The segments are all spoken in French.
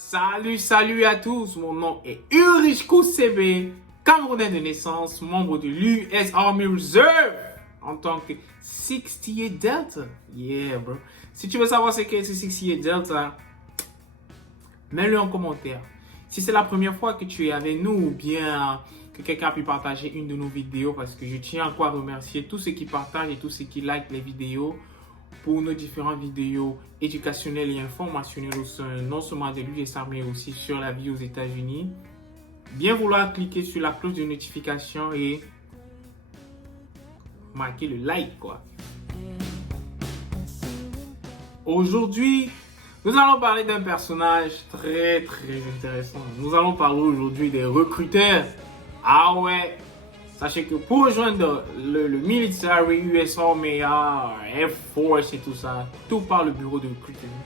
Salut à tous, mon nom est Ulrich Kousebe, Camerounais de naissance, membre de l'US Army Reserve en tant que 68 Delta. Yeah, bro. Si tu veux savoir ce qu'est ce 68 Delta, mets-le en commentaire. Si c'est la première fois que tu es avec nous ou bien que quelqu'un a pu partager une de nos vidéos, parce que je tiens encore à remercier tous ceux qui partagent et tous ceux qui likent les vidéos pour nos différentes vidéos éducationnelles et informationnelles au sein non seulement de l'US Army mais aussi sur la vie aux États-Unis. Bien vouloir cliquer sur la cloche de notification et marquer le like, quoi. Aujourd'hui, nous allons parler d'un personnage très intéressant. Nous allons parler aujourd'hui des recruteurs. Ah ouais, sachez que pour rejoindre le military, US Army, Air Force et tout ça, tout par le bureau de recrutement,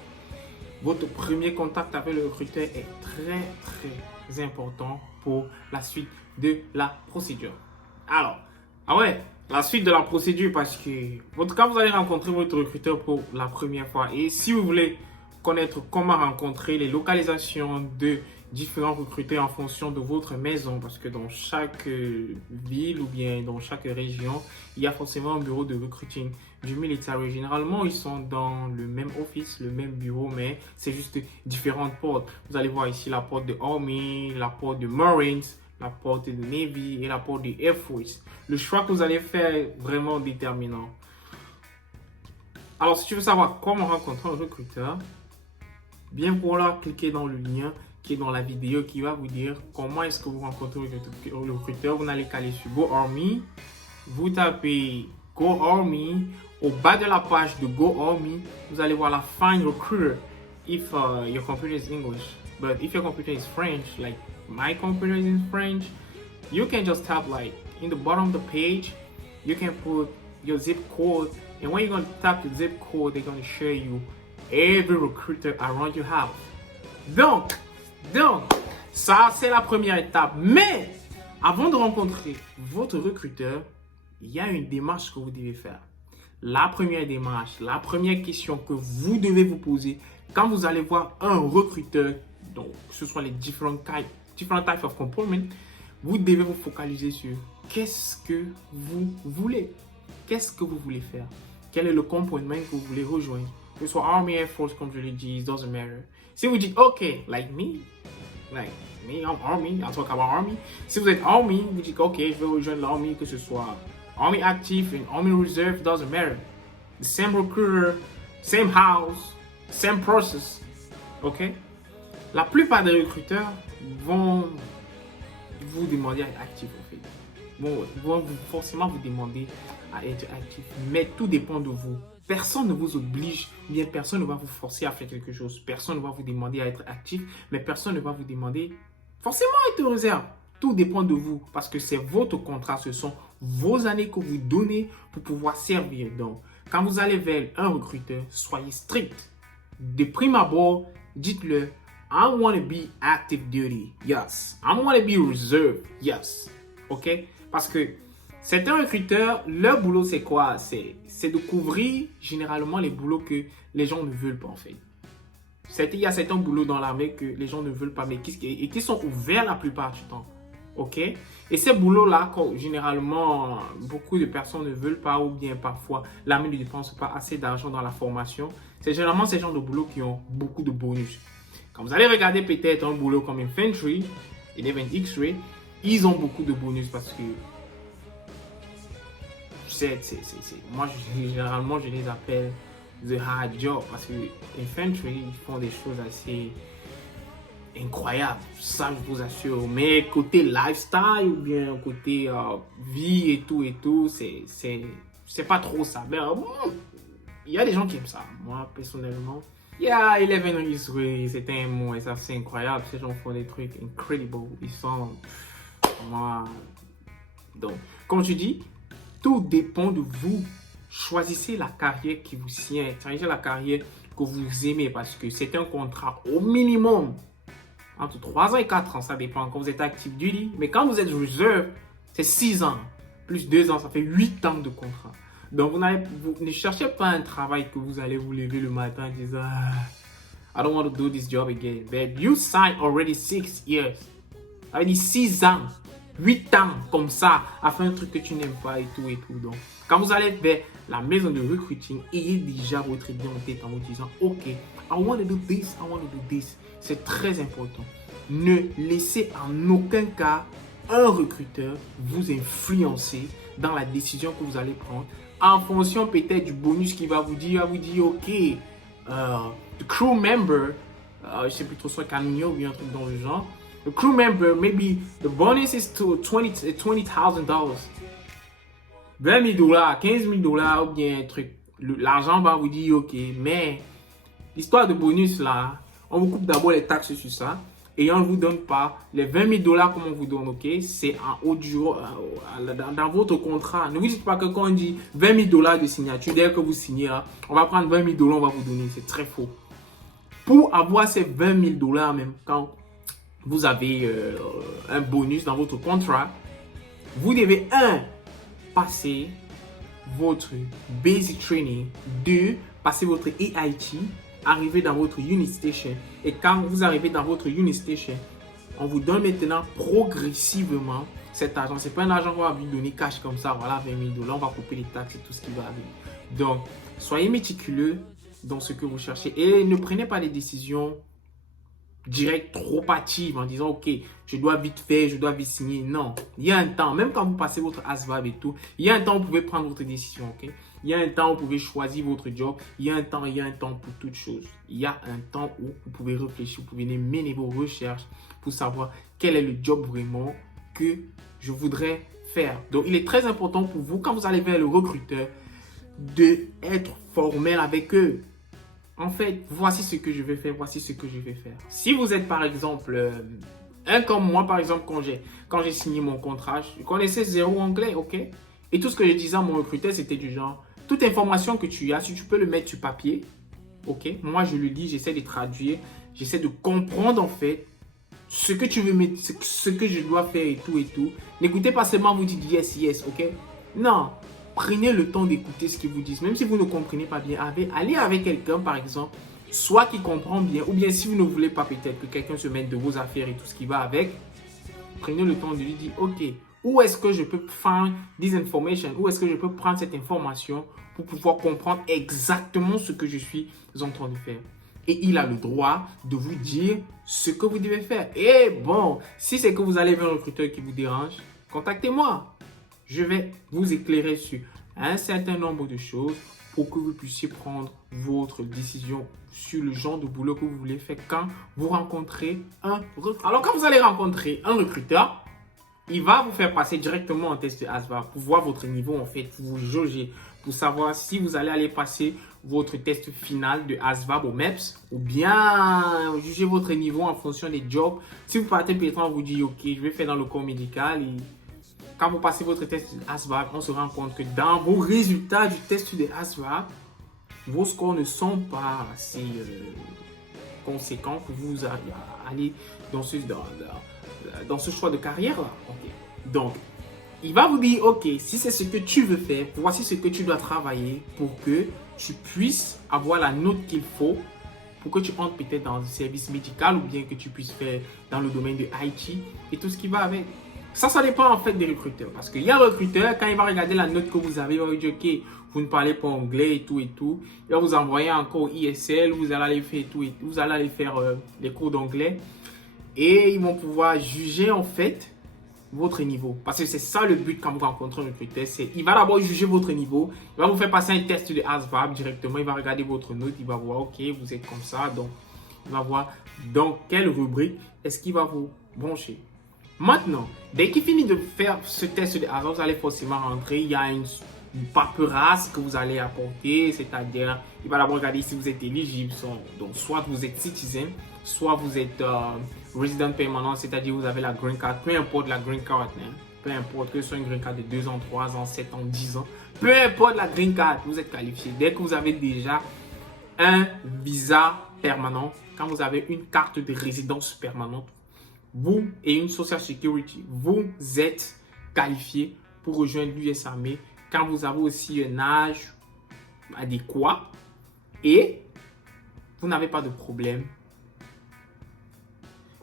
votre premier contact avec le recruteur est très important pour la suite de la procédure. Alors, la suite de la procédure, parce que quand vous allez rencontrer votre recruteur pour la première fois, et si vous voulez connaître comment rencontrer les localisations de différents recruteurs en fonction de votre maison, parce que dans chaque ville ou bien dans chaque région, il y a forcément un bureau de recruiting du militaire. Généralement, ils sont dans le même office, le même bureau, mais c'est juste différentes portes. Vous allez voir ici la porte de Army, la porte de Marines, la porte de Navy et la porte de Air Force. Le choix que vous allez faire est vraiment déterminant. Alors, si tu veux savoir comment rencontrer un recruteur, bien vouloir cliquer dans le lien qui est dans la vidéo qui va vous dire comment est-ce que vous rencontrez le recruteur. Vous n'allez qu'aller sur Go Army, vous tapez Go Army, au bas de la page de Go Army, vous allez voir la Find Recruiter if your computer is English. But if your computer is French, like my computer is in French, you can just tap like in the bottom of the page, you can put your zip code, and when you're going to tap the zip code, they're going to show you every recruiter around your house. Donc, ça c'est la première étape. Mais avant de rencontrer votre recruteur, il y a une démarche que vous devez faire. La première démarche, la première question que vous devez vous poser quand vous allez voir un recruteur, donc que ce soit les différents types of components, vous devez vous focaliser sur qu'est-ce que vous voulez. Qu'est-ce que vous voulez faire? Quel est le component que vous voulez rejoindre? Que ce soit Army, Air Force, comme je l'ai dit, it doesn't matter. Si vous dites, OK, like me, I'm Army, I'll talk about Army. Si vous êtes Army, vous dites, OK, je vais rejoindre l'Army, que ce soit Army Active and Army Reserve, doesn't matter. The same recruiter, same house, same process. OK? La plupart des recruteurs vont vous demander à être actif, en fait. Bon, vont forcément vous demander à être actif, mais tout dépend de vous. Personne ne vous oblige, bien personne ne va vous forcer à faire quelque chose. Personne ne va vous demander à être actif, mais personne ne va vous demander forcément à être réserve. Tout dépend de vous, parce que c'est votre contrat, ce sont vos années que vous donnez pour pouvoir servir. Donc, quand vous allez vers un recruteur, soyez strict. De prime abord, dites-le, I want to be active duty, yes. I want to be reserve, yes. OK? Parce que c'est un recruteur, leur boulot c'est quoi? C'est de couvrir généralement les boulots que les gens ne veulent pas en fait. Il y a certains boulots dans l'armée que les gens ne veulent pas mais qui sont ouverts la plupart du temps. OK? Et ces boulots-là, généralement, beaucoup de personnes ne veulent pas ou bien parfois l'armée ne dépense pas assez d'argent dans la formation. C'est généralement ces genres de boulots qui ont beaucoup de bonus. Quand vous allez regarder peut-être un boulot comme Infantry et Event X-Ray, ils ont beaucoup de bonus parce que moi, généralement, je les appelle the hard job parce que Infantry, ils font des choses assez incroyables. Ça, je vous assure. Mais côté lifestyle ou bien côté vie et tout, c'est pas trop ça. Mais il y a des gens qui aiment ça. Moi, personnellement, Eleven X-Ray, c'était un mot et ça, c'est incroyable. Ces gens font des trucs incredible. Ils sont... Moi... Donc, comme je dis, tout dépend de vous. Choisissez la carrière qui vous tient. Choisissez la carrière que vous aimez parce que c'est un contrat au minimum entre 3 ans et 4 ans. Ça dépend quand vous êtes active duty. Mais quand vous êtes reserve, c'est 6 ans. Plus 2 ans, ça fait 8 ans de contrat. Donc, vous ne cherchez pas un travail que vous allez vous lever le matin en disant I don't want to do this job again. But you signed already 6 years. Ça veut dire 6 ans, 8 ans comme ça, à faire un truc que tu n'aimes pas et tout et tout. Donc, quand vous allez vers la maison de recruiting, ayez déjà votre idée en tête en vous disant, OK, I want to do this, I want to do this. C'est très important. Ne laissez en aucun cas un recruteur vous influencer dans la décision que vous allez prendre en fonction peut-être du bonus qu'il va vous dire. OK, the crew member, je sais plus trop soit Camino ou bien un truc dans le genre. The crew member, maybe the bonus is to $20,000. $20,000, $15,000 ou bien un truc. L'argent va vous dire OK, mais l'histoire de bonus là, on vous coupe d'abord les taxes sur ça et on ne vous donne pas les $20,000 comme on vous donne, OK? C'est en haut du jour, dans votre contrat. Ne vous dites pas que quand on dit $20,000 de signature, dès que vous signez là, on va prendre $20,000, on va vous donner. C'est très faux. Pour avoir ces $20,000 même, quand vous avez un bonus dans votre contrat, vous devez passer votre basic training, 2, passer votre AIT, arriver dans votre unit station. Et quand vous arrivez dans votre unit station, on vous donne maintenant progressivement cet argent. C'est pas un argent qu'on va vous donner cash comme ça, voilà, $20,000, on va couper les taxes et tout ce qui va avec. Donc, soyez méticuleux dans ce que vous cherchez et ne prenez pas des décisions direct trop hâtive en disant OK, je dois vite faire, je dois vite signer. Non, il y a un temps, même quand vous passez votre ASVAB et tout, il y a un temps où vous pouvez prendre votre décision, OK? Il y a un temps où vous pouvez choisir votre job, il y a un temps pour toute chose. Il y a un temps où vous pouvez réfléchir, vous pouvez mener vos recherches pour savoir quel est le job vraiment que je voudrais faire. Donc, il est très important pour vous, quand vous allez vers le recruteur, d'être formel avec eux. En fait, voici ce que je vais faire, voici ce que je vais faire. Si vous êtes par exemple, un comme moi par exemple, quand j'ai signé mon contrat, je connaissais zéro anglais, ok? Et tout ce que je disais à mon recruteur, c'était du genre, toute information que tu as, si tu peux le mettre sur papier, ok? Moi, je le lis, j'essaie de traduire, j'essaie de comprendre en fait ce que tu veux mettre, ce que je dois faire et tout et tout. N'écoutez pas seulement vous dites yes, yes, ok? Non. Prenez le temps d'écouter ce qu'ils vous disent. Même si vous ne comprenez pas bien, allez avec quelqu'un, par exemple, soit qui comprend bien, ou bien si vous ne voulez pas peut-être que quelqu'un se mette de vos affaires et tout ce qui va avec, prenez le temps de lui dire, OK, où est-ce que je peux find this information? Où est-ce que je peux prendre cette information pour pouvoir comprendre exactement ce que je suis en train de faire? Et il a le droit de vous dire ce que vous devez faire. Et bon, si c'est que vous allez vers un recruteur qui vous dérange, contactez-moi. Je vais vous éclairer sur un certain nombre de choses pour que vous puissiez prendre votre décision sur le genre de boulot que vous voulez faire quand vous rencontrez un recruteur. Alors, quand vous allez rencontrer un recruteur, il va vous faire passer directement un test de ASVAB pour voir votre niveau, en fait, pour vous jauger, pour savoir si vous allez aller passer votre test final de ASVAB au MEPS ou bien juger votre niveau en fonction des jobs. Si vous partez peut-être, on vous dit, OK, je vais faire dans le corps médical et quand vous passez votre test de ASVAB, on se rend compte que dans vos résultats du test de ASVAB, vos scores ne sont pas assez conséquents pour vous aller dans ce choix de carrière-là. Okay. Donc, il va vous dire, OK, si c'est ce que tu veux faire, voici ce que tu dois travailler pour que tu puisses avoir la note qu'il faut pour que tu entres peut-être dans le service médical ou bien que tu puisses faire dans le domaine de IT et tout ce qui va avec. Ça dépend en fait des recruteurs. Parce qu'il y a un recruteur, quand il va regarder la note que vous avez, il va vous dire, OK, vous ne parlez pas anglais et tout. Il va vous envoyer encore ISL, vous allez aller faire tout et tout. Vous allez aller faire les cours d'anglais. Et ils vont pouvoir juger en fait votre niveau. Parce que c'est ça le but quand vous rencontrez un recruteur. Il va d'abord juger votre niveau. Il va vous faire passer un test de ASVAB directement. Il va regarder votre note. Il va voir, OK, vous êtes comme ça. Donc, il va voir dans quelle rubrique est-ce qu'il va vous brancher. Maintenant, dès qu'il finit de faire ce test de ASVAB, vous allez forcément rentrer. Il y a une paperasse que vous allez apporter, c'est-à-dire, il va d'abord regarder si vous êtes éligible. Donc, soit vous êtes citizen, soit vous êtes resident permanent, c'est-à-dire vous avez la green card, peu importe la green card, hein, peu importe que ce soit une green card de 2 ans, 3 ans, 7 ans, 10 ans, peu importe la green card, vous êtes qualifié. Dès que vous avez déjà un visa permanent, quand vous avez une carte de résidence permanente, vous et une Social Security, vous êtes qualifié pour rejoindre l'US Army quand vous avez aussi un âge adéquat et vous n'avez pas de problème.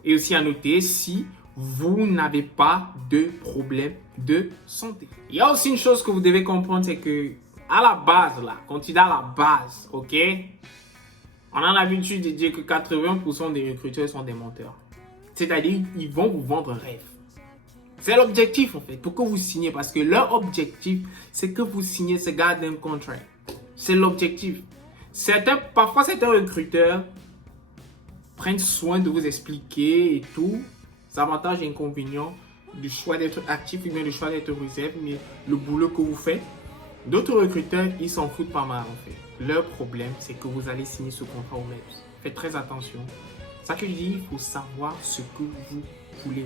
Et aussi à noter si vous n'avez pas de problème de santé. Il y a aussi une chose que vous devez comprendre, c'est que à la base, là, quand il est à la base, ok, on a l'habitude de dire que 80% des recruteurs sont des menteurs. C'est-à-dire, ils vont vous vendre un rêve. C'est l'objectif, en fait, pour que vous signiez. Parce que leur objectif, c'est que vous signez ce goddamn contract. C'est l'objectif. Parfois, certains recruteurs prennent soin de vous expliquer et tout, les avantages et inconvénients du choix d'être actif ou bien du choix d'être réserve, mais le boulot que vous faites. D'autres recruteurs, ils s'en foutent pas mal, en fait. Leur problème, c'est que vous allez signer ce contrat au MEPS. Faites très attention. Ça que je dis, il faut savoir ce que vous voulez,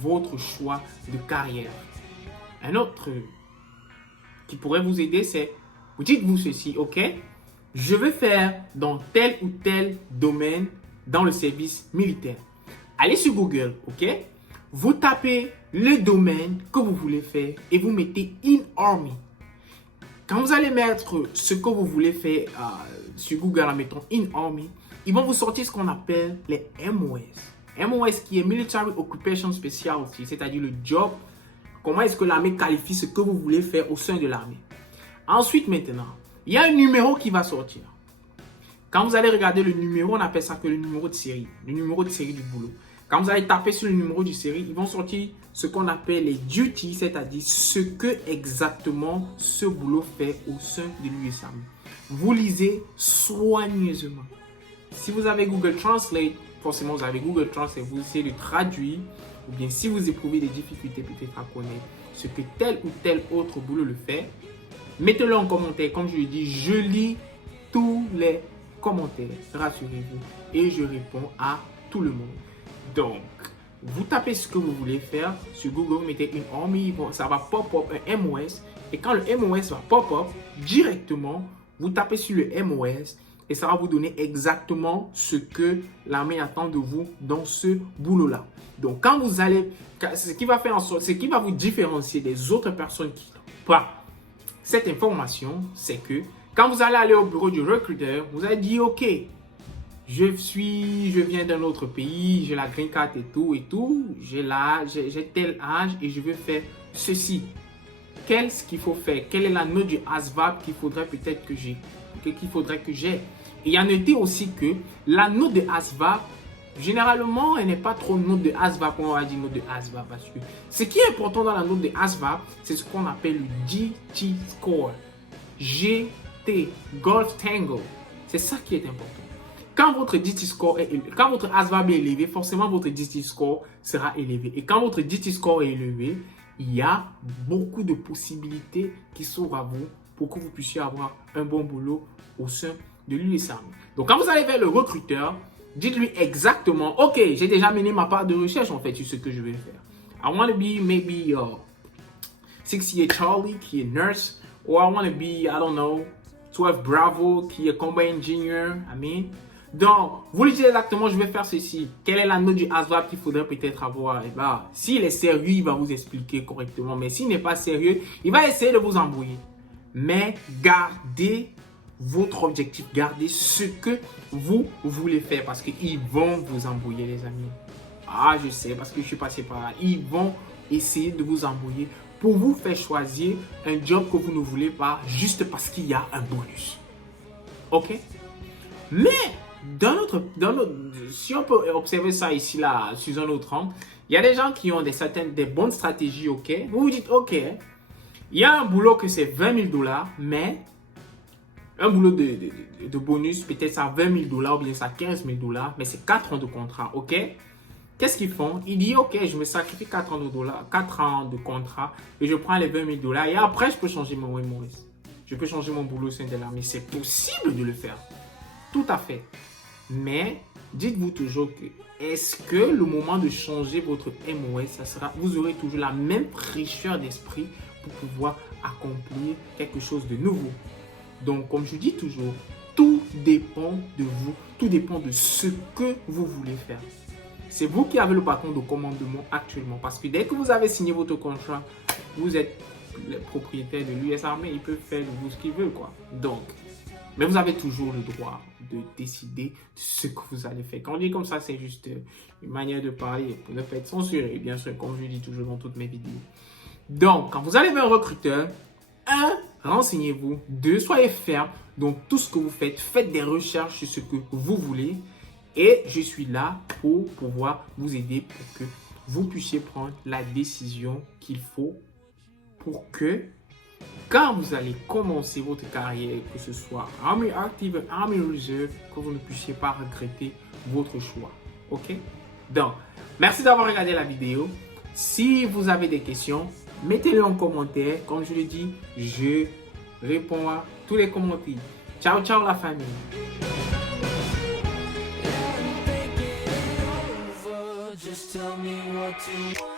votre choix de carrière. Un autre qui pourrait vous aider, c'est, vous dites-vous ceci, ok, je veux faire dans tel ou tel domaine dans le service militaire. Allez sur Google, ok, vous tapez le domaine que vous voulez faire et vous mettez in Army. Quand vous allez mettre ce que vous voulez faire sur Google en mettant in Army, ils vont vous sortir ce qu'on appelle les MOS. MOS qui est Military Occupation Specialty, c'est-à-dire le job. Comment est-ce que l'armée qualifie ce que vous voulez faire au sein de l'armée. Ensuite, maintenant, il y a un numéro qui va sortir. Quand vous allez regarder le numéro, on appelle ça que le numéro de série. Le numéro de série du boulot. Quand vous allez taper sur le numéro de série, ils vont sortir ce qu'on appelle les duties, c'est-à-dire ce que exactement ce boulot fait au sein de l'US Army. Vous lisez soigneusement. Si vous avez Google Translate, forcément vous avez Google Translate, vous essayez de traduire, ou bien si vous éprouvez des difficultés peut-être à connaître ce que tel ou tel autre boulot le fait, mettez-le en commentaire. Comme je le dis, je lis tous les commentaires, rassurez-vous, et je réponds à tout le monde. Donc, vous tapez ce que vous voulez faire sur Google, vous mettez une army, ça va pop-up un MOS, et quand le MOS va pop-up, directement, vous tapez sur le MOS, et ça va vous donner exactement ce que l'armée attend de vous dans ce boulot-là. Donc, quand vous allez, ce qui va faire en sorte, ce qui va vous différencier des autres personnes qui n'ont pas cette information, c'est que quand vous allez aller au bureau du recruteur, vous allez dire, OK, je viens d'un autre pays, j'ai la green card et tout, j'ai tel âge et je veux faire ceci. Qu'est-ce qu'il faut faire? Quelle est la note du ASVAB qu'il faudrait peut-être que j'ai? Et à noter aussi que la note de ASVAB, généralement, elle n'est pas trop note de ASVAB, on va dire note de ASVAB, parce que ce qui est important dans la note de ASVAB, c'est ce qu'on appelle le GT score. GT, Golf Tango. C'est ça qui est important. Quand votre GT score est élevé, quand votre ASVAB est élevé, forcément votre GT score sera élevé. Et quand votre GT score est élevé, il y a beaucoup de possibilités qui s'ouvrent à vous pour que vous puissiez avoir un bon boulot au sein de l'US Army. Donc, quand vous allez vers le recruteur, dites-lui exactement, OK, j'ai déjà mené ma part de recherche en fait sur ce que je vais faire. I want to be maybe 68 Charlie qui est nurse, or I want to be, I don't know, 12 Bravo qui est combat engineer, Donc, vous lui dites exactement, je vais faire ceci. Quelle est la note du ASVAB qu'il faudrait peut-être avoir? Et bah, s'il est sérieux, il va vous expliquer correctement. Mais s'il n'est pas sérieux, il va essayer de vous embrouiller. Mais gardez votre objectif, gardez ce que vous voulez faire parce qu'ils vont vous embrouiller, les amis. Ah, je sais, parce que je suis passé par là. Ils vont essayer de vous embrouiller pour vous faire choisir un job que vous ne voulez pas juste parce qu'il y a un bonus. OK? Mais si on peut observer ça ici, là, sur un autre angle, il y a des gens qui ont des bonnes stratégies, OK? Vous vous dites, OK, il y a un boulot que c'est 20 000 $, mais un boulot de bonus, peut-être ça 20 000 $ ou bien ça 15 000 $, mais c'est 4 ans de contrat, OK? Qu'est-ce qu'ils font? Ils disent, OK, je me sacrifie 4 ans de contrat et je prends les 20 000 $ et après, je peux changer mon MOS. Je peux changer mon boulot au sein de l'armée. C'est possible de le faire. Tout à fait. Mais dites-vous toujours que est-ce que le moment de changer votre MOS, vous aurez toujours la même fraîcheur d'esprit pour pouvoir accomplir quelque chose de nouveau. Donc, comme je dis toujours, tout dépend de vous, tout dépend de ce que vous voulez faire. C'est vous qui avez le bâton de commandement actuellement. Parce que dès que vous avez signé votre contrat, vous êtes le propriétaire de l'US Army. Ils peuvent faire de vous ce qu'ils veulent, quoi. Donc, mais vous avez toujours le droit de décider de ce que vous allez faire. Quand on dit comme ça, c'est juste une manière de parler pour ne pas être censuré, bien sûr, comme je dis toujours dans toutes mes vidéos. Donc, quand vous allez vers un recruteur, 1. Renseignez-vous. 2. Soyez ferme. Donc, tout ce que vous faites, faites des recherches sur ce que vous voulez. Et je suis là pour pouvoir vous aider pour que vous puissiez prendre la décision qu'il faut pour que quand vous allez commencer votre carrière, que ce soit Army Active, Army Reserve, que vous ne puissiez pas regretter votre choix. Ok? Donc, merci d'avoir regardé la vidéo. Si vous avez des questions, mettez-les en commentaire. Comme je le dis, je réponds à tous les commentaires. Ciao, ciao la famille. Just tell me what to